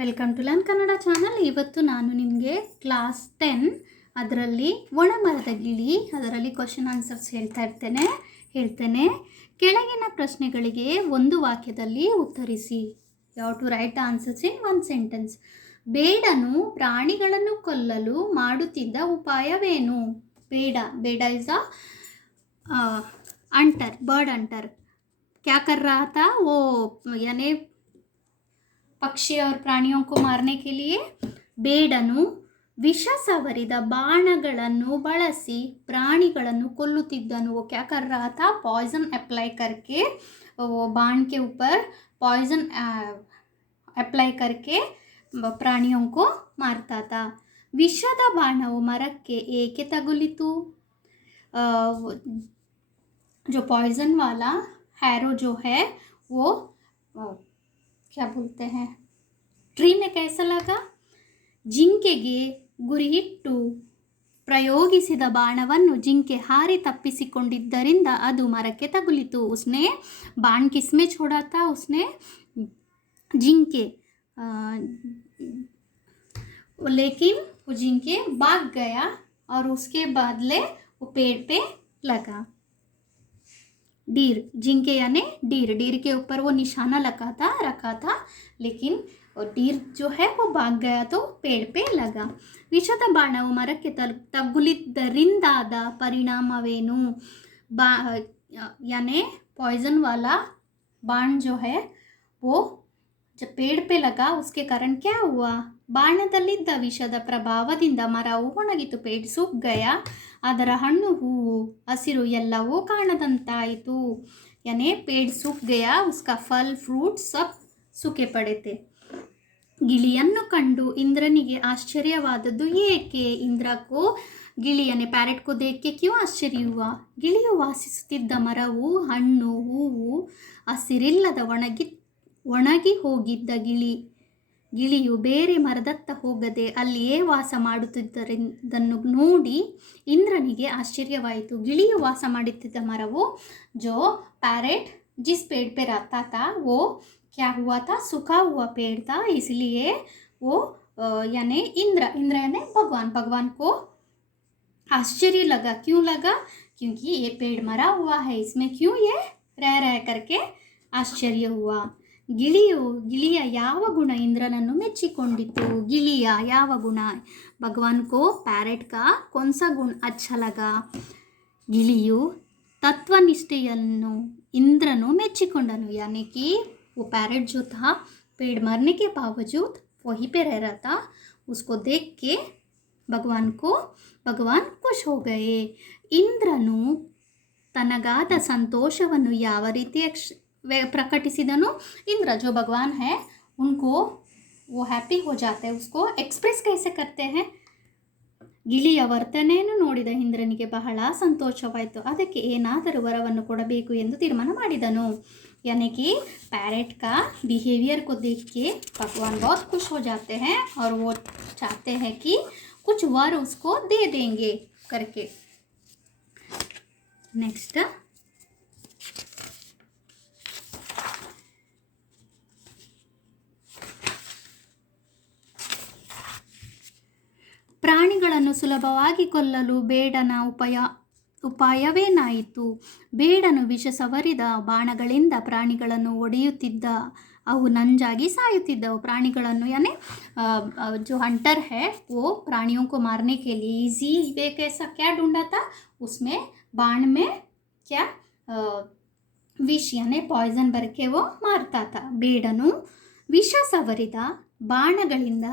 Welcome to learn Kannada channel. ಇವತ್ತು ನಾನು ನಿಮಗೆ ಕ್ಲಾಸ್ 10 ಅದರಲ್ಲಿ ಒಣಮರದ ಗಿಳಿ ಅದರಲ್ಲಿ ಕ್ವಶನ್ ಆನ್ಸರ್ಸ್ ಹೇಳ್ತೇನೆ. ಕೆಳಗಿನ ಪ್ರಶ್ನೆಗಳಿಗೆ ಒಂದು ವಾಕ್ಯದಲ್ಲಿ ಉತ್ತರಿಸಿ. You have to write answers in one sentence. ಬೇಡನು ಪ್ರಾಣಿಗಳನ್ನು ಕೊಲ್ಲಲು ಮಾಡುತ್ತಿದ್ದ ಉಪಾಯವೇನು? ಬೇಡ ಇಸ್ अंटर, बर्ड अंटर. क्या कर रहा था वो? यानी पक्षी और प्राणियों को मारने के लिए ಬೇಡನು ವಿಷ ಸವರಿದ ಬಾಣಗಳನ್ನು ಬಳಸಿ ಪ್ರಾಣಿಗಳನ್ನು ಕೊಲ್ಲುತ್ತಿದ್ದನು. वो क्या कर रहा था? पॉइजन अप्लाई करके वो बाण के ऊपर पॉइजन अप्लाई करके ಪ್ರಾಣಿयों को मारता था. ವಿಷದ ಬಾಣವು ಮರಕ್ಕೆ ಏಕೆ ತಗುಲಿತು? जो पॉइजन वाला हैरो जो है वो क्या बोलते हैं, ट्री में कैसा लगा? ಜಿಂಕೆಗೆ ಗುರಿಯಿಟ್ಟು ಪ್ರಯೋಗಿಸಿದ ಬಾಣವನ್ನು ಜಿಂಕೆ ಹಾರಿ ತಪ್ಪಿಸಿಕೊಂಡಿದ್ದರಿಂದ ಅದು ಮರಕ್ಕೆ ತಗುಲಿತು. उसने बाण किसमें छोड़ा था? उसने जिंके, लेकिन वो जिंके भाग गया और उसके बदले वो पेड़ पे लगा. डीर, जिंके यानी डीर के ऊपर वो निशाना रखा था लेकिन डीर जो है वो भाग गया तो पेड़ पे लगा. विषದ ಬಾಣವು ಮರಕ್ಕೆ ತಗುಲಿದ್ದರಿಂದಾದ ಪರಿಣಾಮವೇನು? यानी पॉइजन वाला बाण जो है वो जब पेड़ पे लगा उसके कारण क्या हुआ? ಬಾಣದಲ್ಲಿದ್ದ ವಿಷದ ಪ್ರಭಾವದಿಂದ ಮರವು ಒಣಗಿತು. ಪೇಡ್ ಸುಕ್ ಗಯ, ಅದರ ಹಣ್ಣು ಹೂವು ಹಸಿರು ಎಲ್ಲವೂ ಕಾಣದಂತಾಯಿತು. ಯಾನೇ ಪೇಡ್ ಸುಕ್ ಗಯ, ಉಸ್ಕಾ ಫಲ್ ಫ್ರೂಟ್ ಸಬ್ ಸುಕೆ ಪಡೆತೆ. ಗಿಳಿಯನ್ನು ಕಂಡು ಇಂದ್ರನಿಗೆ ಆಶ್ಚರ್ಯವಾದದ್ದು ಏಕೆ? ಇಂದ್ರಕ್ಕೂ ಗಿಳಿಯನ್ನೇ ಪ್ಯಾರೆಟ್ ಕೋ ದೇಖ್ಕೆ ಕ್ಯೂ ಆಶ್ಚರ್ಯ ಹುವಾ? ಗಿಳಿಯು ವಾಸಿಸುತ್ತಿದ್ದ ಮರವು ಹಣ್ಣು ಹೂವು ಹಸಿರಿಲ್ಲದ ಒಣಗಿ ಹೋಗಿದ್ದ ಗಿಳಿಯು ಬೇರೆ ಮರದತ್ತ ಹೋಗದೆ ಅಲ್ಲಿಯೇ ವಾಸ ಮಾಡುತ್ತಿದ್ದರೆಂದನ್ನು ನೋಡಿ ಇಂದ್ರನಿಗೆ ಆಶ್ಚರ್ಯವಾಯಿತು. ಗಿಳಿಯು ವಾಸ ಮಾಡುತ್ತಿದ್ದ ಮರವು ಜೋ पैरेट जिस पेड़ पे रहता था वो क्या हुआ था? सूखा हुआ पेड़ था. इसलिए वो यानी इंद्र यानी भगवान को आश्चर्य लगा. क्यों लगा? क्योंकि ये पेड़ मरा हुआ है, इसमें क्यों ये रह करके आश्चर्य हुआ. ಗಿಳಿಯ ಯಾವ ಗುಣ ಇಂದ್ರನನ್ನು ಮೆಚ್ಚಿಕೊಂಡಿತು? ಗಿಳಿಯ ಯಾವ ಗುಣ? ಭಗವಾನ್ ಕೋ ಪ್ಯಾರೆಟ್ ಕಾ ಕೌನ್ ಸಾ ಗುಣ ಅಚ್ಚಾ ಲಗಾ? ಗಿಳಿಯು ತತ್ವನಿಷ್ಠೆಯನ್ನು ಇಂದ್ರನು ಮೆಚ್ಚಿಕೊಂಡನು. यानी कि वो पैरेट जो था पेड़ मरने के बावजूद वहीं पे रह रहा था. उसको देख के भगवान खुश हो गए. ಇಂದ್ರನು ತನಗಾದ ಸಂತೋಷವನ್ನು ಯಾವ ರೀತಿ प्रकटिसिदनु? इंद्र जो भगवान है उनको वो हैप्पी हो जाते हैं, उसको एक्सप्रेस कैसे करते हैं? ಗಿಳಿಯ ವರ್ತನೆಯನ್ನು ನೋಡಿದ ಇಂದ್ರನಿಗೆ ಬಹಳ ಸಂತೋಷವಾಯಿತು. ಅದಕ್ಕೆ ಏನಾದರೂ ವರವನ್ನು ಕೊಡಬೇಕು ಎಂದು ತೀರ್ಮಾನ ಮಾಡಿದನು. यानी कि पैरेट का बिहेवियर को देख के भगवान बहुत खुश हो जाते हैं और वो चाहते हैं कि कुछ वर उसको दे देंगे करके. नेक्स्ट, ಪ್ರಾಣಿಗಳನ್ನು ಸುಲಭವಾಗಿ ಕೊಲ್ಲಲು ಬೇಡನ ಉಪಾಯವೇನಾಯಿತು? ಬೇಡನು ವಿಷ ಸವರಿದ ಬಾಣಗಳಿಂದ ಪ್ರಾಣಿಗಳನ್ನು ಹೊಡೆಯುತ್ತಿದ್ದ. ಅವು ನಂಜಾಗಿ ಸಾಯುತ್ತಿದ್ದವು. ಪ್ರಾಣಿಗಳನ್ನು यानी जो हंटर है वो प्राणियों को मारने के लिए इजी वे कैसा क्या ढूंढा था? उसमें बाण में क्या विष यानी पॉइजन भर के वो मारता था. ಬೇಡನು ವಿಷ ಸವರಿದ ಬಾಣಗಳಿಂದ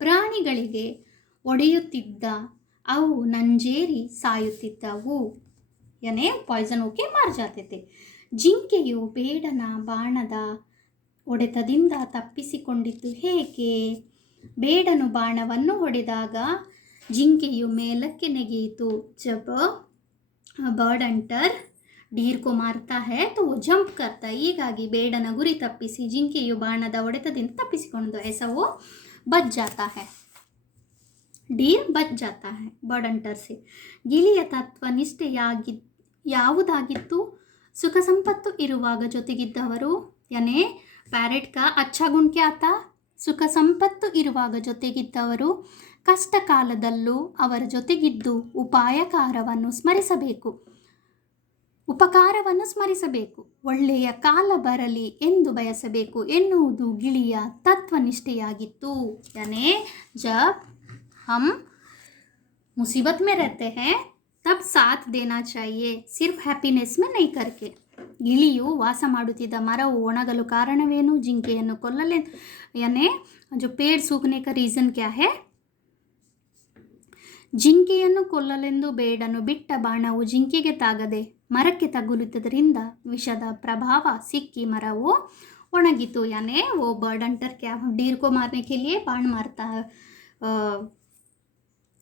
ಪ್ರಾಣಿಗಳಿಗೆ ಒಡೆಯುತ್ತಿದ್ದ. ಅವು ನಂಜೇರಿ ಸಾಯುತ್ತಿದ್ದವು. ಯಾನೇ ಪಾಯ್ಸನ್ ಹೋಗಿ ಮಾರ್ ಜಾತೆ थे. ಜಿಂಕೆಯು ಬೇಡನ ಬಾಣದ ಹೊಡೆತದಿಂದ ತಪ್ಪಿಸಿಕೊಂಡಿದ್ದು ಹೇಗೆ? ಬೇಡನು ಬಾಣವನ್ನು ಹೊಡೆದಾಗ ಜಿಂಕೆಯು ಮೇಲಕ್ಕೆ ನೆಗೆಯಿತು. जब बर्ड अंटर डीर को मारता है तो वो जंप करता. ಹೀಗಾಗಿ ಬೇಡನ ಗುರಿ ತಪ್ಪಿಸಿ ಜಿಂಕೆಯು ಬಾಣದ ಹೊಡೆತದಿಂದ ತಪ್ಪಿಸಿಕೊಂಡು ऐसा वो बच जाता है. डीर बच जाता है बर्ड अंटर से. ಗಿಳಿಯ ತತ್ವನಿಷ್ಠೆ ಯಾವುದಾಗಿತ್ತು? ಸುಖ ಸಂಪತ್ತು ಇರುವಾಗ ಜೊತೆಗಿದ್ದವರು. यानी पैरेट का अच्छा गुण क्या था? ಸುಖ ಸಂಪತ್ತು ಇರುವಾಗ ಜೊತೆಗಿದ್ದವರು ಕಷ್ಟ ಕಾಲದಲ್ಲೂ ಅವರ ಜೊತೆಗಿದ್ದು ಉಪಕಾರವನ್ನು ಸ್ಮರಿಸಬೇಕು. ಒಳ್ಳೆಯ ಕಾಲ ಬರಲಿ ಎಂದು ಬಯಸಬೇಕು ಎನ್ನುವುದು ಗಿಳಿಯ ತತ್ವನಿಷ್ಠೆಯಾಗಿತ್ತು. यानी जब हम मुसीबत में रहते हैं तब साथ देना चाहिए, सिर्फ हैप्पीनेस में नहीं करके. ಗಿಳಿಯು ವಾಸ ಮಾಡುತ್ತಿದ್ದ ಮರವು ಒಣಗಲು ಕಾರಣವೇನು? ಜಿಂಕೆಯನ್ನು ಕೊಲ್ಲಲೆ. यानी जो पेड़ सूखने का रीज़न क्या है? ಜಿಂಕೆಯನ್ನು ಕೊಲ್ಲಲೆಂದು ಬೇಡನು ಬಿಟ್ಟ ಬಾಣವು ಜಿಂಕೆಗೆ ತಾಗದೆ ಮರಕ್ಕೆ ತಗುಲುವುದರಿಂದ ವಿಷದ ಪ್ರಭಾವ ಸಿಕ್ಕಿ ಮರವು ಒಣಗಿತು. यानी वो बर्ड हंटर क्या डीर को मारने के लिए बाण मारता है,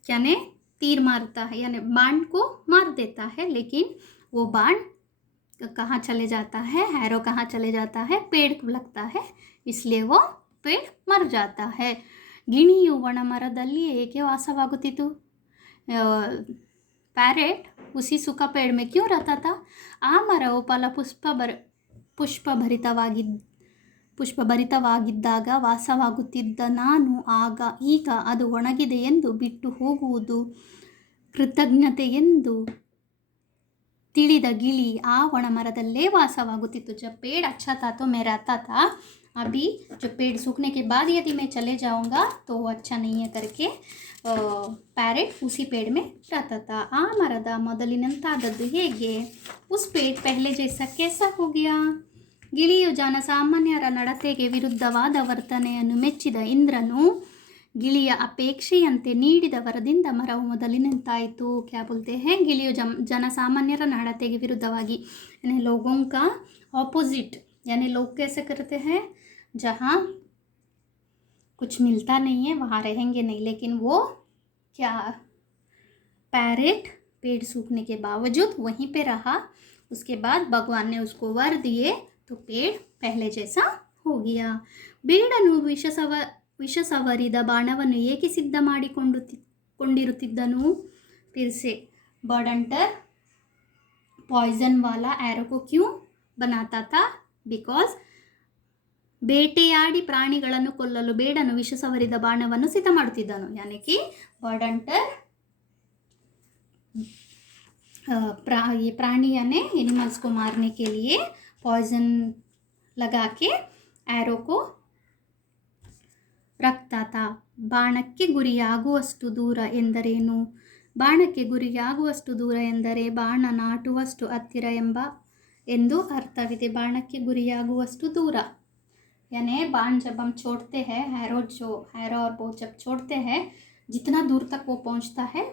यानी तीर मारता है, यानी बाण को मार देता है, लेकिन वो बाण कहाँ चले जाता है, हैरो कहाँ चले जाता है, पेड़ को लगता है, इसलिए वो पेड़ मर जाता है. ಗಿಣಿಯು ಒಣ ಮರದಲ್ಲಿ ಏಕೆ ವಾಸವಾಗುತ್ತಿತ್ತು? पैरेट उसी सूखा पेड़ में क्यों रहता था? ಆ ಮರವು ಪುಷ್ಪಭರಿತವಾಗಿದ್ದಾಗ ವಾಸವಾಗುತ್ತಿದ್ದ ನಾನು ಈಗ ಅದು ಒಣಗಿದೆ ಎಂದು ಬಿಟ್ಟು ಹೋಗುವುದು ಕೃತಜ್ಞತೆ ಎಂದು ತಿಳಿದ ಗಿಳಿ ಆ ಒಣ ಮರದಲ್ಲೇ ವಾಸವಾಗುತ್ತಿತ್ತು. जब पेड़ अच्छा था तो मैं रहता था, अभी जो पेड़ सूखने के बाद यदि मैं चले जाऊंगा तो वो अच्छा नहीं है करके पैरेट उसी पेड़ में रहता था. ಆ ಮರದ ಮೊದಲಿನಂತಾದದ್ದು ಹೇಗೆ? उस पेड़ पहले जैसा कैसा हो गया? ಗಿಳಿಯು ಜನಸಾಮಾನ್ಯರ ನಡತೆಗೆ ವಿರುದ್ಧವಾದ ವರ್ತನೆಯನ್ನು ಮೆಚ್ಚಿದ ಇಂದ್ರನು ಗಿಳಿಯ ಅಪೇಕ್ಷೆಯಂತೆ ನೀಡಿದ ವರದಿಂದ ಮರವು ಮೊದಲಿನಂತಾಯಿತು. क्या बोलते हैं? ಗಿಳಿಯು ಜನಸಾಮಾನ್ಯರ ನಡತೆಗೆ ವಿರುದ್ಧವಾಗಿ, यानी लोगों का ऑपोजिट, यानी लोग कैसे करते हैं, जहाँ कुछ मिलता नहीं है वहाँ रहेंगे नहीं, लेकिन वो क्या, पैरेट पेड़ सूखने के बावजूद वहीं पे रहा. उसके बाद भगवान ने उसको वर दिए तो पेड़ पहले जैसा हो गया. ಬೇಡನು ವಿಷ ಸವರಿದ ಬಾಣವನ್ನು ಏಕೆ ಸಿದ್ಧ ಮಾಡಿಕೊಂಡಿರುತ್ತಿದ್ದನು? फिर से बर्ड हंटर पॉइजन वाला एरो को क्यों बनाता था? बिकॉज ಬೇಟೆಯಾಡಿ ಪ್ರಾಣಿಗಳನ್ನು ಕೊಲ್ಲಲು ಬೇಡನು ವಿಷ ಸವರಿದ ಬಾಣವನ್ನು ಸಿದ್ಧ ಮಾಡುತ್ತಿದ್ದನು. यानी कि बर्ड हंटर ये प्राणी यानी एनिमल्स को मारने के लिए पॉइजन लगा के एरो को रखता था. ಬಾಣಕ್ಕೆ ಗುರಿಯಾಗುವಷ್ಟು ದೂರ ಎಂದರೇನು? ಬಾಣಕ್ಕೆ ಗುರಿಯಾಗುವಷ್ಟು ದೂರ ಎಂದರೆ ಬಾಣ ನಾಟುವಷ್ಟು ಹತ್ತಿರ ಎಂದು ಅರ್ಥವಿದೆ. ಬಾಣಕ್ಕೆ ಗುರಿಯಾಗುವಷ್ಟು ದೂರ, यानी बाण जब हम छोड़ते हैं, हैरो और बो जब छोड़ते हैं, जितना दूर तक वो पहुंचता है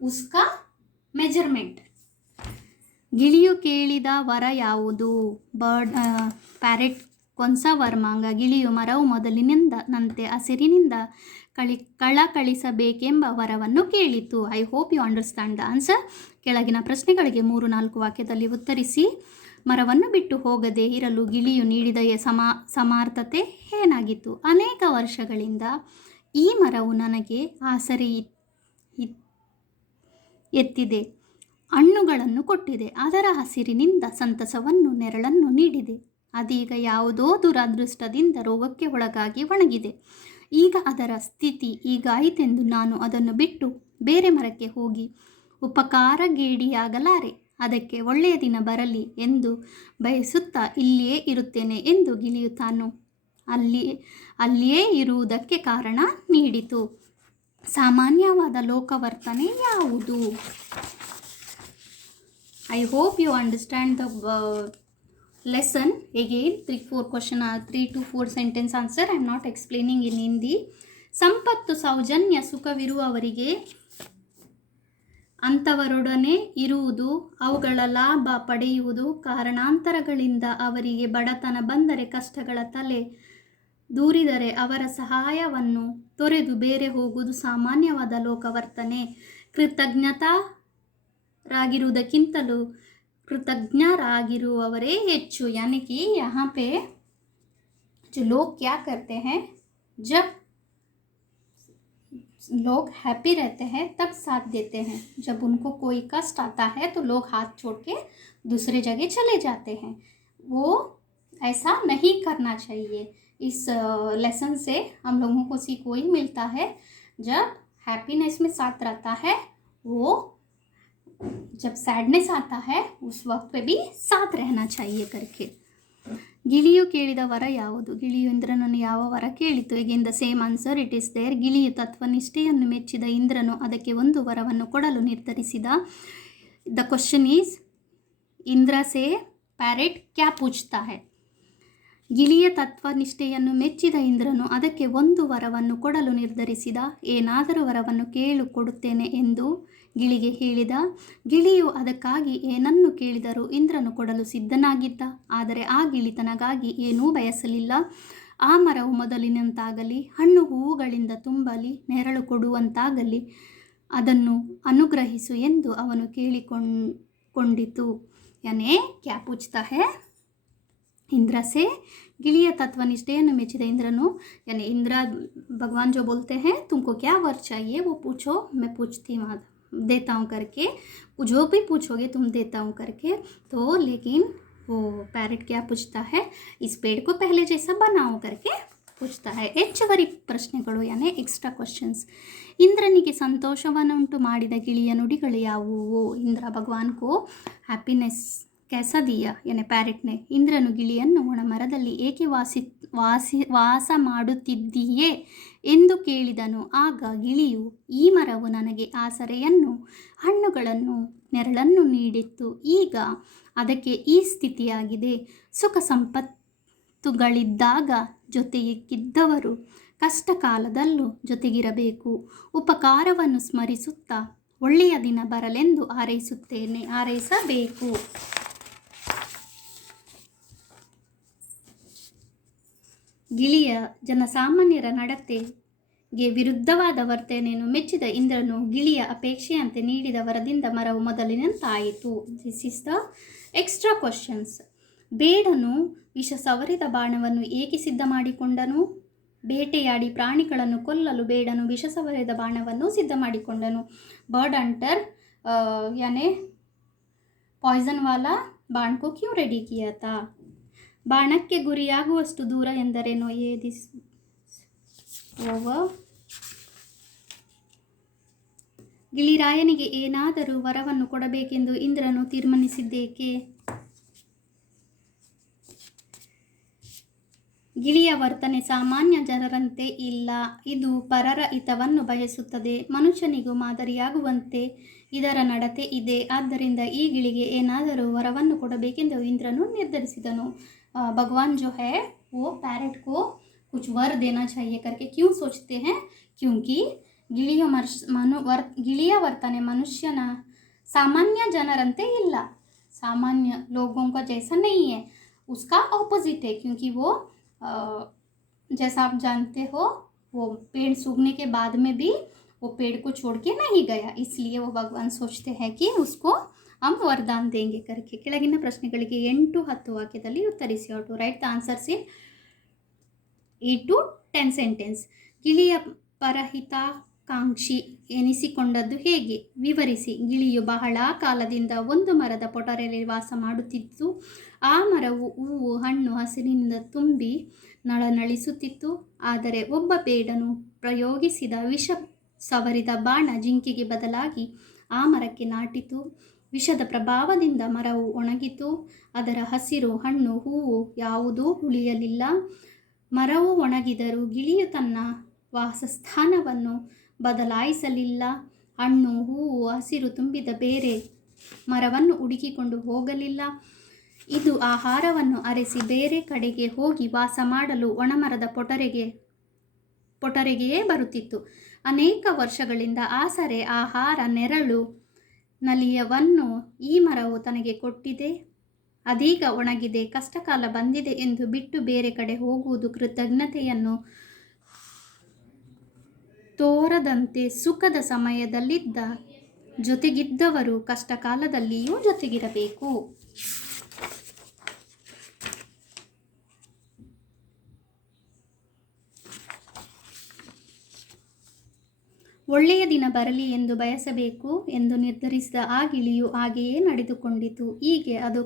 उसका मेजरमेंट. ಗಿಳಿಯು ಕೇಳಿದ ವರ ಯಾವುದು? Parrot ಕೊಂಸ var ಮಾಂಗ. ಗಿಳಿಯು ಮರವು ಮೊದಲಿನಿಂದಂತೆ ಹಸಿರಿನಿಂದ ಕಳಕಳಿಸಬೇಕೆಂಬ ವರವನ್ನು ಕೇಳಿತು. I hope you understand the answer. ಕೆಳಗಿನ ಪ್ರಶ್ನೆಗಳಿಗೆ 3-4 ವಾಕ್ಯದಲ್ಲಿ ಉತ್ತರಿಸಿ. ಮರವನ್ನು ಬಿಟ್ಟು ಹೋಗದೆ ಇರಲು ಗಿಳಿಯು ನೀಡಿದ ಸಮರ್ಥತೆ ಏನಾಗಿತ್ತು? ಅನೇಕ ವರ್ಷಗಳಿಂದ ಈ ಮರವು ನನಗೆ ಆಸರೆ ಎತ್ತಿದೆ, ಹಣ್ಣುಗಳನ್ನು ಕೊಟ್ಟಿದೆ, ಅದರ ಹಸಿರಿನಿಂದ ಸಂತಸವನ್ನು ನೆರಳನ್ನು ನೀಡಿದೆ. ಅದೀಗ ಯಾವುದೋ ದುರದೃಷ್ಟದಿಂದ ರೋಗಕ್ಕೆ ಒಳಗಾಗಿ ಒಣಗಿದೆ. ಈಗ ಅದರ ಸ್ಥಿತಿ ಹೀಗಾಯಿತೆಂದು ನಾನು ಅದನ್ನು ಬಿಟ್ಟು ಬೇರೆ ಮರಕ್ಕೆ ಹೋಗಿ ಉಪಕಾರಗೇಡಿಯಾಗಲಾರೆ. ಅದಕ್ಕೆ ಒಳ್ಳೆಯ ದಿನ ಬರಲಿ ಎಂದು ಬಯಸುತ್ತಾ ಇಲ್ಲಿಯೇ ಇರುತ್ತೇನೆ ಎಂದು ಗಿಳಿಯು ತಾನು ಅಲ್ಲಿಯೇ ಇರುವುದಕ್ಕೆ ಕಾರಣ ನೀಡಿತು. ಸಾಮಾನ್ಯವಾದ ಲೋಕವರ್ತನೆ ಯಾವುದು? I hope you understand the lesson. Again 3 to 4 sentence answer. I am not explaining in Hindi. ಸಂಪತ್ತು ಸೌಜನ್ಯ ಸುಖವಿರುವವರಿಗೆ ಅಂಥವರೊಡನೆ ಇರುವುದು, ಅವುಗಳ ಲಾಭ ಪಡೆಯುವುದು, ಕಾರಣಾಂತರಗಳಿಂದ ಅವರಿಗೆ ಬಡತನ ಬಂದರೆ ಕಷ್ಟಗಳ ತಲೆ ದೂರಿದರೆ ಅವರ ಸಹಾಯವನ್ನು ತೊರೆದು ಬೇರೆ ಹೋಗುವುದು ಸಾಮಾನ್ಯವಾದ ಲೋಕವರ್ತನೆ. ಕೃತಜ್ಞರಾಗಿರುವುದಕ್ಕಿಂತಲೂ कृतज्ञरागिरुववरे ಹೆಚ್ಚು. यानी कि यहाँ पे जो लोग क्या करते हैं, जब लोग हैप्पी रहते हैं तब साथ देते हैं, जब उनको कोई कष्ट आता है तो लोग हाथ छोड़ के दूसरे जगह चले जाते हैं. वो ऐसा नहीं करना चाहिए. इस लेसन से हम लोगों को सीख वही मिलता है, जब हैप्पीनेस में साथ रहता है वो, जब सैडनेस आता है उस वक्त पे भी साथ रहना चाहिए करके. ಗಿಳಿಯು ಕೇಳಿದ ವರ ಯಾವುದು? ಗಿಳಿಯು ಇಂದ್ರನನ್ನು ಯಾವ ವರ ಕೇಳಿತು? Again the same answer it is there. ಗಿಳಿಯು ತತ್ವನಿಷ್ಠೆಯನ್ನು ಮೆಚ್ಚಿದ ಇಂದ್ರನು ಅದಕ್ಕೆ ಒಂದು ವರವನ್ನು ಕೊಡಲು ನಿರ್ಧರಿಸಿದ. ದ ಕ್ವಶನ್ ಈಸ್, ಇಂದ್ರ ಸೇ ಪ್ಯಾರೆಟ್ ಕ್ಯಾ ಪೂಚ್ತಾ ಹೈ? ಗಿಳಿಯ ತತ್ವನಿಷ್ಠೆಯನ್ನು ಮೆಚ್ಚಿದ ಇಂದ್ರನು ಅದಕ್ಕೆ ಒಂದು ವರವನ್ನು ಕೊಡಲು ನಿರ್ಧರಿಸಿದ. ಏನಾದರೂ ವರವನ್ನು ಕೇಳು, ಕೊಡುತ್ತೇನೆ ಎಂದು ಗಿಳಿಗೆ ಹೇಳಿದ. ಗಿಳಿಯು ಅದಕ್ಕಾಗಿ ಏನನ್ನು ಕೇಳಿದರೂ ಇಂದ್ರನು ಕೊಡಲು ಸಿದ್ಧನಾಗಿದ್ದ. ಆದರೆ ಆ ಗಿಳಿ ತನಗಾಗಿ ಏನೂ ಬಯಸಲಿಲ್ಲ. ಆ ಮರವು ಮೊದಲಿನಂತಾಗಲಿ, ಹಣ್ಣು ಹೂವುಗಳಿಂದ ತುಂಬಲಿ, ನೆರಳು ಕೊಡುವಂತಾಗಲಿ, ಅದನ್ನು ಅನುಗ್ರಹಿಸು ಎಂದು ಅವನು ಕೇಳಿಕೊಂಡಿತು. ಯಾನೇ ಕ್ಯಾ ಪೂಚ್ತಾ ಹೈ? इंद्र से गिलिया तत्वनिष्ठेಯನ್ನು ಮೆಚ್ಚಿದ इंद्रनु, यानी इंद्र भगवान जो बोलते हैं तुमको क्या वर चाहिए वो पूछो, मैं पूछती हूँ देता हूँ करके, जो भी पूछोगे तुम देता हूँ करके. तो लेकिन वो पैरेट क्या पूछता है? इस पेड़ को पहले जैसा बनाओ करके पूछता है. ಹೆಚ್ಚುವರಿ ಪ್ರಶ್ನೆಗಳು, यानी एक्स्ट्रा क्वेश्चंस. ಇಂದ್ರನಿಗೆ ಸಂತೋಷವನ್ನುಂಟು ಮಾಡಿದ ಗಿಳಿಯ ನುಡಿಗಳು ಯಾವುವು? ಇಂದ್ರ ಭಗವಾನ್ ಕೋ ಹ್ಯಾಪಿನೆಸ್ कैसा दिया, यानी पैरेट ने. ಇಂದ್ರನು ಗಿಳಿಯನ್ನು ಒಣ ಮರದಲ್ಲಿ ಏಕೆ ವಾಸ ಮಾಡುತ್ತಿದ್ದೀಯೇ ಎಂದು ಕೇಳಿದನು. ಆಗ ಗಿಳಿಯು, ಈ ಮರವು ನನಗೆ ಆಸರೆಯನ್ನು, ಹಣ್ಣುಗಳನ್ನು, ನೆರಳನ್ನು ನೀಡಿತ್ತು. ಈಗ ಅದಕ್ಕೆ ಈ ಸ್ಥಿತಿಯಾಗಿದೆ. ಸುಖ ಸಂಪತ್ತುಗಳಿದ್ದಾಗ ಜೊತೆಗಿದ್ದವರು ಕಷ್ಟ ಕಾಲದಲ್ಲೂ ಜೊತೆಗಿರಬೇಕು. ಉಪಕಾರವನ್ನು ಸ್ಮರಿಸುತ್ತಾ ಒಳ್ಳೆಯ ದಿನ ಬರಲೆಂದು ಹಾರೈಸಬೇಕು. ಗಿಳಿಯ ಜನಸಾಮಾನ್ಯರ ನಡತೆಗೆ ವಿರುದ್ಧವಾದ ವರ್ತನೆಯನ್ನು ಮೆಚ್ಚಿದ ಇಂದ್ರನು ಗಿಳಿಯ ಅಪೇಕ್ಷೆಯಂತೆ ನೀಡಿದ ವರದಿಂದ ಮರವು ಮೊದಲಿನಂತಾಯಿತು. This is the extra questions. ಬೇಡನು ವಿಷ ಸವರಿದ ಬಾಣವನ್ನು ಏಕೆ ಸಿದ್ಧ ಮಾಡಿಕೊಂಡನು? ಬೇಟೆಯಾಡಿ ಪ್ರಾಣಿಗಳನ್ನು ಕೊಲ್ಲಲು ಬೇಡನು ವಿಷ ಸವರಿದ ಬಾಣವನ್ನು ಸಿದ್ಧ ಮಾಡಿಕೊಂಡನು. ಬರ್ಡ್ ಹಂಟರ್ यानी ಪಾಯ್ಸನ್ ವಾಲಾ ಬಾಣ ಕೋ ಕ್ಯೂ ರೆಡಿ ಕಿಯಾ ತಾ? ಬಾಣಕ್ಕೆ ಗುರಿಯಾಗುವಷ್ಟು ದೂರ ಎಂದರೇನು? This over. ಗಿಳಿರಾಯನಿಗೆ ಏನಾದರೂ ವರವನ್ನು ಕೊಡಬೇಕೆಂದು ಇಂದ್ರನು ತೀರ್ಮಾನಿಸಿದ್ದೇಕೆ? ಗಿಳಿಯ ವರ್ತನೆ ಸಾಮಾನ್ಯ ಜನರಂತೆ ಇಲ್ಲ. ಇದು ಪರರ ಹಿತವನ್ನು ಬಯಸುತ್ತದೆ. ಮನುಷ್ಯನಿಗೂ ಮಾದರಿಯಾಗುವಂತೆ ಇದರ ನಡತೆ ಇದೆ. ಆದ್ದರಿಂದ ಈ ಗಿಳಿಗೆ ಏನಾದರೂ ವರವನ್ನು ಕೊಡಬೇಕೆಂದು ಇಂದ್ರನು ನಿರ್ಧರಿಸಿದನು. भगवान जो है वो पैरेट को कुछ वर देना चाहिए करके क्यों सोचते हैं? क्योंकि ಗಿಳಿಯ ವರ್ತನೆ ಮನುಷ್ಯನ ಸಾಮಾನ್ಯ ಜನರಂತೆ ಇಲ್ಲ. सामान्य लोगों का जैसा नहीं है, उसका ऑपोजिट है. क्योंकि वो जैसा आप जानते हो, वो पेड़ सूखने के बाद में भी वो पेड़ को छोड़ के नहीं गया. इसलिए वो भगवान सोचते हैं कि उसको हम वरदान देंगे करके. ಕೆಳಗಿನ ಪ್ರಶ್ನೆಗಳಿಗೆ 8-10 ವಾಕ್ಯದಲ್ಲಿ ಉತ್ತರಿಸಿ. To write the answers in 8 to 10 sentence. ಗಿಳಿಯ ಪರಹಿತಾಕಾಂಕ್ಷಿ ಎನಿಸಿಕೊಂಡದ್ದು ಹೇಗೆ? ವಿವರಿಸಿ. ಗಿಳಿಯು ಬಹಳ ಕಾಲದಿಂದ ಒಂದು ಮರದ ಪೊಟರೆಯಲ್ಲಿ ವಾಸ ಮಾಡುತ್ತಿತ್ತು. ಆ ಮರವು ಹೂವು, ಹಣ್ಣು, ಹಸಿರಿನಿಂದ ತುಂಬಿ ನಳನಳಿಸುತ್ತಿತ್ತು. ಆದರೆ ಒಬ್ಬ ಬೇಡನು ಪ್ರಯೋಗಿಸಿದ ವಿಷ ಸವರಿದ ಬಾಣ ಜಿಂಕೆಗೆ ಬದಲಾಗಿ ಆ ಮರಕ್ಕೆ ನಾಟಿತು. ವಿಷದ ಪ್ರಭಾವದಿಂದ ಮರವು ಒಣಗಿತು. ಅದರ ಹಸಿರು, ಹಣ್ಣು, ಹೂವು ಯಾವುದೂ ಉಳಿಯಲಿಲ್ಲ. ಮರವು ಒಣಗಿದರೂ ಗಿಳಿಯು ತನ್ನ ವಾಸಸ್ಥಾನವನ್ನು ಬದಲಾಯಿಸಲಿಲ್ಲ. ಹಣ್ಣು, ಹೂವು, ಹಸಿರು ತುಂಬಿದ ಬೇರೆ ಮರವನ್ನು ಹುಡುಕಿಕೊಂಡು ಹೋಗಲಿಲ್ಲ. ಇದು ಆಹಾರವನ್ನು ಅರಸಿ ಬೇರೆ ಕಡೆಗೆ ಹೋಗಿ ವಾಸ ಮಾಡಲು ಒಣಮರದ ಪೊಟರೆಗೆಯೇ ಬರುತ್ತಿತ್ತು. ಅನೇಕ ವರ್ಷಗಳಿಂದ ಆಸರೆ, ಆಹಾರ, ನೆರಳು, ನಲಿಯವನ್ನು ಈ ಮರವು ತನಗೆ ಕೊಟ್ಟಿದೆ. ಅದೀಗ ಒಣಗಿದೆ, ಕಷ್ಟಕಾಲ ಬಂದಿದೆ ಎಂದು ಬಿಟ್ಟು ಬೇರೆ ಕಡೆ ಹೋಗುವುದು ಕೃತಜ್ಞತೆಯನ್ನು ತೋರದಂತೆ. ಸುಖದ ಸಮಯದಲ್ಲಿದ್ದ ಜೊತೆಗಿದ್ದವರು ಕಷ್ಟಕಾಲದಲ್ಲಿಯೂ ಜೊತೆಗಿರಬೇಕು. ಒಳ್ಳೆಯ ದಿನ ಬರಲಿ ಎಂದು ಬಯಸಬೇಕು ಎಂದು ನಿರ್ಧರಿಸಿದ ಆ ಗಿಳಿಯು ಹಾಗೆಯೇ ನಡೆದುಕೊಂಡಿತು. ಹೀಗೆ ಅದು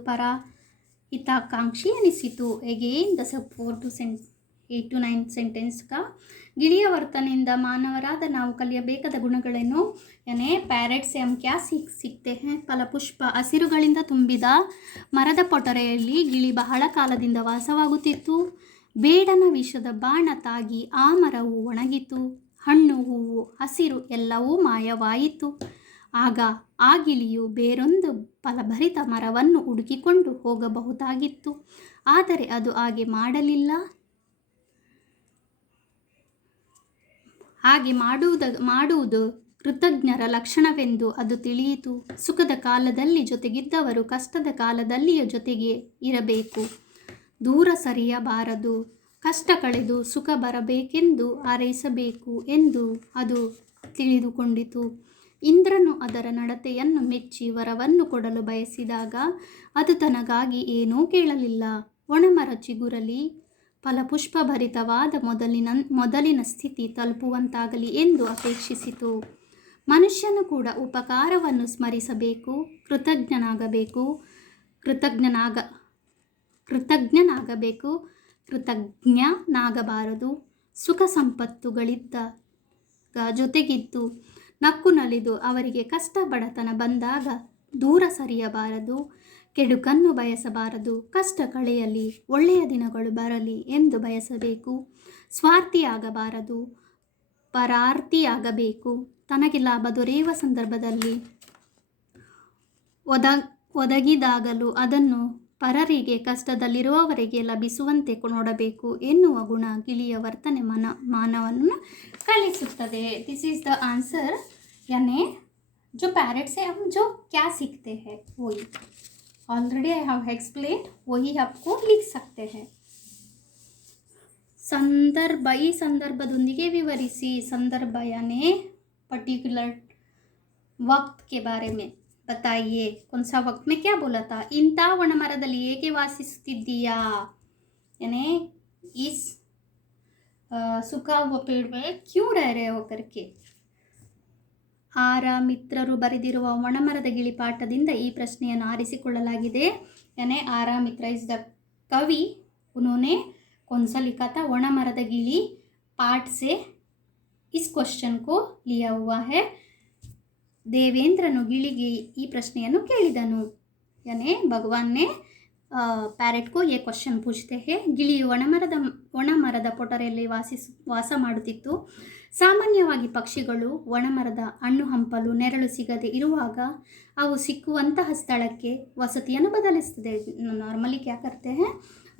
ಹಿತಾಕಾಂಕ್ಷಿ ಎನಿಸಿತು. Again the 4 to 8 to 9 sentence का ಗಿಳಿಯ ವರ್ತನೆಯಿಂದ ಮಾನವರಾದ ನಾವು ಕಲಿಯಬೇಕಾದ ಗುಣಗಳೇನು ಯಾನೇ ಪ್ಯಾರೆಟ್ से हम क्या सीखते हैं ಫಲಪುಷ್ಪ ಹಸಿರುಗಳಿಂದ ತುಂಬಿದ ಮರದ ಪೊಟರೆಯಲ್ಲಿ ಗಿಳಿ ಬಹಳ ಕಾಲದಿಂದ ವಾಸವಾಗುತ್ತಿತ್ತು. ಬೇಡನ ವಿಷದ ಬಾಣ ತಾಗಿ ಆ ಮರವು ಒಣಗಿತು. ಹಣ್ಣು ಹೂವು ಹಸಿರು ಎಲ್ಲವೂ ಮಾಯವಾಯಿತು. ಆಗ ಆ ಗಿಳಿಯು ಬೇರೊಂದು ಫಲಭರಿತ ಮರವನ್ನು ಹುಡುಕಿಕೊಂಡು ಹೋಗಬಹುದಾಗಿತ್ತು. ಆದರೆ ಅದು ಹಾಗೆ ಮಾಡಲಿಲ್ಲ. ಹಾಗೆ ಮಾಡುವುದು ಕೃತಜ್ಞರ ಲಕ್ಷಣವೆಂದು ಅದು ತಿಳಿಯಿತು. ಸುಖದ ಕಾಲದಲ್ಲಿ ಜೊತೆಗಿದ್ದವರು ಕಷ್ಟದ ಕಾಲದಲ್ಲಿಯೂ ಜೊತೆಗೆ ಇರಬೇಕು. ದೂರ ಸರಿಯಬಾರದು. ಕಷ್ಟ ಕಳೆದು ಸುಖ ಬರಬೇಕೆಂದು ಹಾರೈಸಬೇಕು ಎಂದು ಅದು ತಿಳಿದುಕೊಂಡಿತು. ಇಂದ್ರನು ಅದರ ನಡತೆಯನ್ನು ಮೆಚ್ಚಿ ವರವನ್ನು ಕೊಡಲು ಬಯಸಿದಾಗ ಅದು ತನಗಾಗಿ ಏನೂ ಕೇಳಲಿಲ್ಲ. ಒಣಮರ ಚಿಗುರಲಿ ಫಲಪುಷ್ಪಭರಿತವಾದ ಮೊದಲಿನ ಸ್ಥಿತಿ ತಲುಪುವಂತಾಗಲಿ ಎಂದು ಅಪೇಕ್ಷಿಸಿತು. ಮನುಷ್ಯನು ಕೂಡ ಉಪಕಾರವನ್ನು ಸ್ಮರಿಸಬೇಕು, ಕೃತಜ್ಞನಾಗಬಾರದು. ಸುಖ ಸಂಪತ್ತುಗಳಿದ್ದಾಗ ಜೊತೆಗಿದ್ದು ನಕ್ಕು ನಲಿದು ಅವರಿಗೆ ಕಷ್ಟ ಬಡತನ ಬಂದಾಗ ದೂರ ಸರಿಯಬಾರದು. ಕೆಡುಕನ್ನು ಬಯಸಬಾರದು. ಕಷ್ಟ ಕಳೆಯಲಿ, ಒಳ್ಳೆಯ ದಿನಗಳು ಬರಲಿ ಎಂದು ಬಯಸಬೇಕು. ಸ್ವಾರ್ಥಿಯಾಗಬಾರದು, ಪರಾರ್ಥಿಯಾಗಬೇಕು. ತನಗೆ ಲಾಭ ದೊರೆಯುವ ಸಂದರ್ಭದಲ್ಲಿ ಒದಗಿದಾಗಲೂ ಅದನ್ನು ಪರರಿಗೆ ಕಷ್ಟದಲ್ಲಿರುವವರಿಗೆ ಲಭಿಸುವಂತೆ ನೋಡಬೇಕು ಎನ್ನುವ ಗುಣ ಗಿಳಿಯ ವರ್ತನೆ ಮಾನವನನ್ನು ಕಲಿಸುತ್ತದೆ. This is the answer. यानी जो पैरेट से हम जो क्या सीखते हैं वही ऑलरेडी आई हैव एक्सप्लेन, वही आपको लिख सकते हैं. संदर्भ, ಈ ಸಂದರ್ಭದೊಂದಿಗೆ ವಿವರಿಸಿ. ಸಂದರ್ಭ यानी पर्टिकुलर वक्त के बारे में बताइए. कौन सा वक्त में क्या बोला था. ಇಂಥ ಒಣಮರದಲ್ಲಿ ಏಕೆ ವಾಸಿಸುತ್ತಿದ್ದೀಯಾ, यानी इस सूखा हुआ पेड़ में क्यों रह रहे हो करके. ಆರ ಮಿತ್ರರು ಬರೆದಿರುವ ಒಣಮರದ ಗಿಳಿ ಪಾಠದಿಂದ ಈ ಪ್ರಶ್ನೆಯನ್ನು ಆರಿಸಿಕೊಳ್ಳಲಾಗಿದೆ. यानी आरा मित्र इस द कवि, उन्होंने कौन सा लिखा था. ಒಣಮರದ ಗಿಳಿ पाठ से इस क्वेश्चन को लिया हुआ है. ದೇವೇಂದ್ರನು ಗಿಳಿಗೆ ಈ ಪ್ರಶ್ನೆಯನ್ನು ಕೇಳಿದನು. यानी भगवान ने पैरेट को ये क्वेश्चन पूछते हैं. ಗಿಳಿಯು ಒಣಮರದ ಪೊಟರೆಯಲ್ಲಿ ವಾಸ ಮಾಡುತ್ತಿತ್ತು. ಸಾಮಾನ್ಯವಾಗಿ ಪಕ್ಷಿಗಳು ಒಣಮರದ ಹಣ್ಣು ಹಂಪಲು ನೆರಳು ಸಿಗದೆ ಇರುವಾಗ ಅವು ಸಿಕ್ಕುವಂತಹ ಸ್ಥಳಕ್ಕೆ ವಸತಿಯನ್ನು ಬದಲಿಸ್ತದೆ. नॉर्मली क्या करते हैं,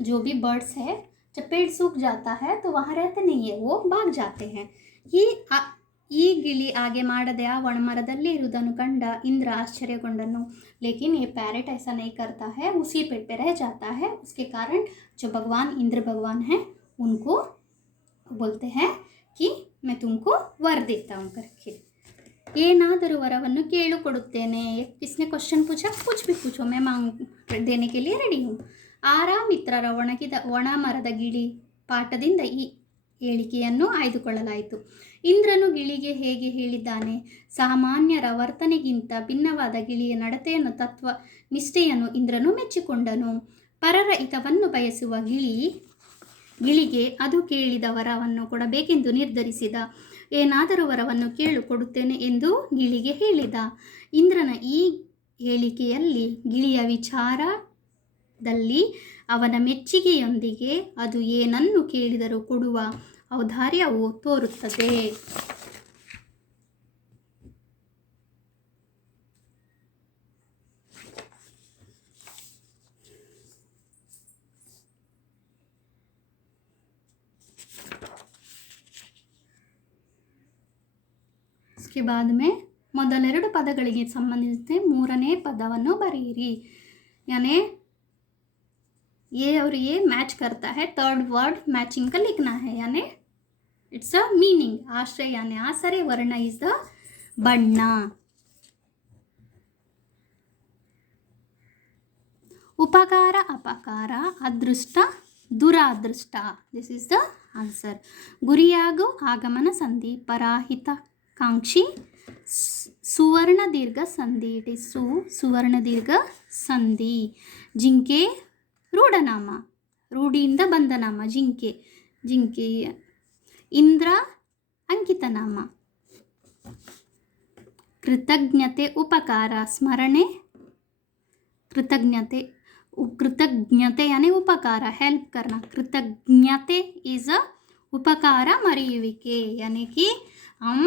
जो भी बर्ड्स है जब पेड़ सूख जाता है तो वहाँ रहते नहीं है, वो भाग जाते हैं. ಈ ಗಿಳಿ ಹಾಗೆ ಮಾಡದೆ ಆ ಒಣಮರದಲ್ಲಿ ಇರುವುದನ್ನು ಕಂಡ ಇಂದ್ರ ಆಶ್ಚರ್ಯಗೊಂಡನು. लेकिन ये पैरेट ऐसा नहीं करता है, उसी पेड़ पे रह जाता है. उसके कारण जो भगवान इंद्र भगवान हैं उनको बोलते हैं कि मैं तुमको वर देता हूँ करके. ಏನಾದರೂ ವರವನ್ನು ಕೇಳಿಕೊಡುತ್ತೇನೆ. किसने क्वेश्चन पूछा, कुछ भी पूछो, मैं मांग देने के लिए रेडी हूँ. ಆರಾ ಮಿತ್ರರ ಒಣಮರದ ಗಿಳಿ ಪಾಠದಿಂದ ಈ ಹೇಳಿಕೆಯನ್ನು ಆಯ್ದುಕೊಳ್ಳಲಾಯಿತು. ಇಂದ್ರನು ಗಿಳಿಗೆ ಹೇಗೆ ಹೇಳಿದ್ದಾನೆ. ಸಾಮಾನ್ಯರ ವರ್ತನೆಗಿಂತ ಭಿನ್ನವಾದ ಗಿಳಿಯ ನಡತೆಯನ್ನು ತತ್ವ ನಿಷ್ಠೆಯನ್ನು ಇಂದ್ರನು ಮೆಚ್ಚಿಕೊಂಡನು. ಪರರ ಹಿತವನ್ನು ಬಯಸುವ ಗಿಳಿಗೆ ಅದು ಕೇಳಿದ ವರವನ್ನು ಕೊಡಬೇಕೆಂದು ನಿರ್ಧರಿಸಿದ. ಏನಾದರೂ ವರವನ್ನು ಕೊಡುತ್ತೇನೆ ಎಂದು ಗಿಳಿಗೆ ಹೇಳಿದ. ಇಂದ್ರನ ಈ ಹೇಳಿಕೆಯಲ್ಲಿ ಗಿಳಿಯ ವಿಚಾರದಲ್ಲಿ ಅವನ ಮೆಚ್ಚುಗೆಯೊಂದಿಗೆ ಅದು ಏನನ್ನು ಕೇಳಿದರೂ ಕೊಡುವ ಔದಾರ್ಯವು ತೋರುತ್ತದೆ. इसके बाद में ಮೊದಲೆರಡು ಪದಗಳಿಗೆ ಸಂಬಂಧಿಸಿದಂತೆ ಮೂರನೇ ಪದವನ್ನು ಬರೆಯಿರಿ. यानी ये और ये मैच करता है. थर्ड वर्ड मैचिंग का लिखना है. यानी इट्स अ मीनिंग. आश्रय यानी आश्रय, वर्ण इज द बಣ್ಣ. ಉಪಕಾರ ಅಪಕಾರ, ಅದೃಷ್ಟ ದುರಾದೃಷ್ಟ. This is the answer. ಗುರಿಯಾಗು ಆಗಮನ ಸಂಧಿ, ಪರಾಹಿತಕಾಂಕ್ಷಿ, ಸುವರ್ಣ ದೀರ್ಘ ಸಂಧಿ. ಇಟ್ ಇಸ್ ಸುವರ್ಣ ದೀರ್ಘ ಸಂಧಿ. ಜಿಂಕೆ ರೂಢನಾಮ, ರೂಢಿಯಿಂದ ಬಂದ ನಾಮ ಜಿಂಕೆ. ಜಿಂಕೆ. ಇಂದ್ರ ಅಂಕಿತನಾಮ. ಕೃತಜ್ಞತೆ ಉಪಕಾರ ಸ್ಮರಣೆ. कृतज्ञते यानी उपकार, हेल्प करना. कृतज्ञते इज उपकार मರೆಯುವಿಕೆ, यानी कि हम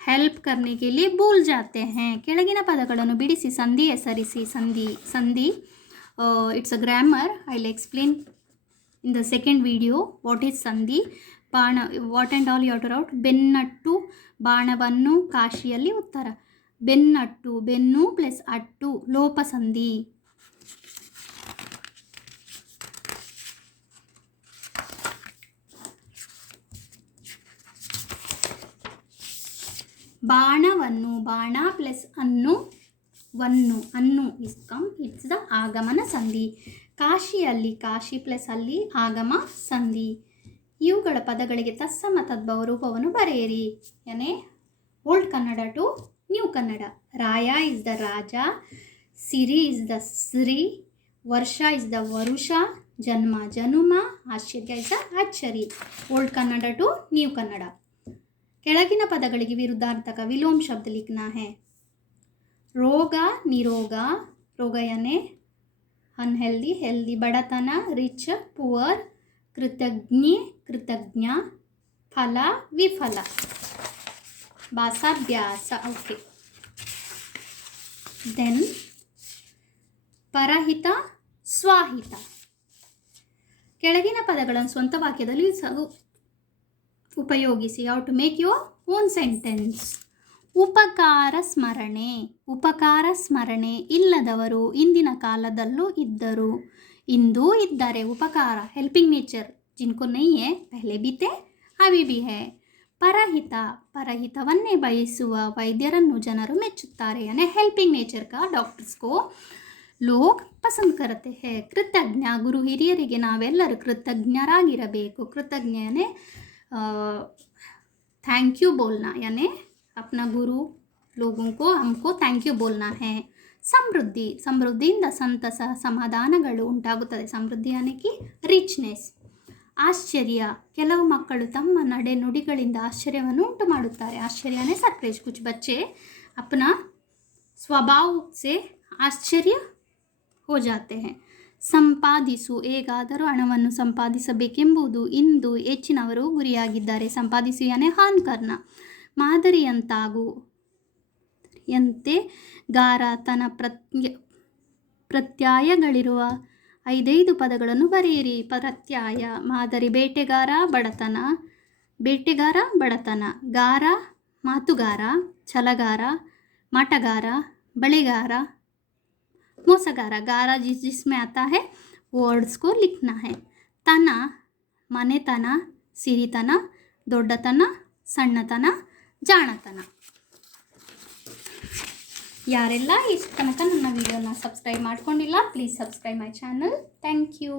हेल्प करने के लिए भूल जाते हैं. ಕೆಳಗಿನ ಪದಗಳನ್ನು ಬಿಡಿಸಿ ಸಂಧಿ ಹೆಸರಿಸಿ. Sandhi it's a grammar. I will explain in the second video what is sandhi. ಬಾಣ, what and all you have to write. ಬೆನ್ನಟ್ಟು ಬಾಣವನ್ನು ಕಾಶಿಯಲ್ಲಿ ಉತ್ತರ. ಬೆನ್ನಟ್ಟು, ಬೆನ್ನು ಪ್ಲಸ್ ಅಟ್ಟು ಲೋಪಸಂಧಿ. ಬಾಣವನ್ನು, ಬಾಣ ಪ್ಲಸ್ ಅನ್ನು, ಅನ್ನು ಇಸ್ ಕಮ್, ಇಟ್ಸ್ ದ ಆಗಮನ ಸಂಧಿ. ಕಾಶಿಯಲ್ಲಿ, ಕಾಶಿ ಪ್ಲಸ್ ಅಲ್ಲಿ ಆಗಮ ಸಂಧಿ. ಇವುಗಳ ಪದಗಳಿಗೆ ತತ್ಸಮ ತದ್ಭವ ರೂಪವನ್ನು ಬರೆಯಿರಿ. ಯಾನೇ old Kannada to new Kannada. ರಾಯ ಇಸ್ ದ ರಾಜ, ಸಿರಿ ಇಸ್ ದ ಸ್ರಿ, ವರ್ಷ ಇಸ್ ದ ವರುಷ, ಜನ್ಮ ಜನುಮ, ಆಶ್ಚರ್ಯ ಇಸ್ ದ ಆಶ್ಚರ್ಯ. Old Kannada to new Kannada. ಕೆಳಗಿನ ಪದಗಳಿಗೆ ವಿರುದ್ಧಾರ್ಥಕ ವಿಲೋಮ ಶಬ್ದ ಲಿಖನಾ ಹೈ. ರೋಗ ನಿರೋಗ, ರೋಗ ಯಾನೆ ಅನ್ಹೆಲ್ದಿ, ಹೆಲ್ದಿ. ಬಡತನ ರಿಚ್ ಪುವರ್. ಕೃತಜ್ಞೆ ಕೃತಜ್ಞ. ಫಲ ವಿಫಲ. ಭಾಷಾಭ್ಯಾಸ. ಓಕೆ. ದೆನ್ ಪರಹಿತ ಸ್ವಾಹಿತ. ಕೆಳಗಿನ ಪದಗಳನ್ನು ಸ್ವಂತ ವಾಕ್ಯದಲ್ಲಿ ಉಪಯೋಗಿಸಿ. How to make your own sentence. ಉಪಕಾರ ಸ್ಮರಣೆ. ಉಪಕಾರ ಸ್ಮರಣೆ. ಇಲ್ಲದವರು ಇಂದಿನ ಕಾಲದಲ್ಲೂ ಇದ್ದರು, ಇಂದೂ ಇದ್ದಾರೆ. ಉಪಕಾರ ಹೆಲ್ಪಿಂಗ್ ನೇಚರ್, ಜಿನ್ಕೋ ನೈ ಹೈ ಪಹಲೆ ಬಿ ಥೆ ಅಭಿ ಬಿ ಹೈ. ಪರಹಿತ, ಪರಹಿತವನ್ನೇ ಬಯಸುವ ವೈದ್ಯರನ್ನು ಜನರು ಮೆಚ್ಚುತ್ತಾರೆ. ಯಾನೆ ಹೆಲ್ಪಿಂಗ್ ನೇಚರ್ ಕಾ ಡಾಕ್ಟರ್ಸ್ ಕೋ ಲೋಗ್ ಪಸಂದ್ ಕರತೆ ಹೈ. ಕೃತಜ್ಞ, ಗುರು ಹಿರಿಯರಿಗೆ ನಾವೆಲ್ಲರೂ ಕೃತಜ್ಞರಾಗಿರಬೇಕು. ಕೃತಜ್ಞನೇ थैंक यू बोलना, यानी अपना गुरु लोगों को हमको थैंक यू बोलना है. ಸಮೃದ್ಧಿ, ಸಮೃದ್ಧಿಯಿಂದ ಸಂತಸ ಸಮಾಧಾನಗಳು ಉಂಟಾಗುತ್ತದೆ. ಸಮೃದ್ಧಿ ಅನ್ನಕ್ಕೆ ರಿಚ್ನೆಸ್. ಆಶ್ಚರ್ಯ, ಕೆಲವು ಮಕ್ಕಳು ತಮ್ಮ ನಡೆ ನುಡಿಗಳಿಂದ ಆಶ್ಚರ್ಯವನ್ನು ಉಂಟು ಮಾಡುತ್ತಾರೆ. ಆಶ್ಚರ್ಯನೇ ಸರ್ಪ್ರೈಸ್. ಕುछ बच्चे अपना स्वभाव से आश्चर्य हो जाते हैं. ಸಂಪಾದಿಸು, ಹೇಗಾದರೂ ಹಣವನ್ನು ಸಂಪಾದಿಸಬೇಕೆಂಬುದು ಇಂದು ಹೆಚ್ಚಿನವರು ಗುರಿಯಾಗಿದ್ದಾರೆ. ಸಂಪಾದಿಸು ಯಾನೆ ಹಾನ್ ಕರ್ನ. ಮಾದರಿಯಂತಾಗು ಯಂತೆ ಗಾರ. ತನ್ನ ಪ್ರತ್ಯಯಗಳಿರುವ 5 ಪದಗಳನ್ನು ಬರೆಯಿರಿ. ಪ್ರತ್ಯಯ. ಮಾದರಿ ಬೇಟೆಗಾರ, ಬಡತನ. ಬೇಟೆಗಾರ ಬಡತನ. ಗಾರ ಮಾತುಗಾರ, ಛಲಗಾರ, ಮಾಟಗಾರ, ಬಳೆಗಾರ, मोसगारा. गारा जिसमें आता है वर्ड्स को लिखना है. तन मनेतन, सिरितन, ದೊಡ್ಡತನ, ಸಣ್ಣತನ, ಜಾಣತನ. ಯಾರೆಲ್ಲ ಇಷ್ಟು ತನಕ ನನ್ನ ವಿಡಿಯೋನ ಸಬ್ಸ್ಕ್ರೈಬ್ ಮಾಡ್ಕೊಂಡಿಲ್ಲ, please subscribe my channel. Thank you.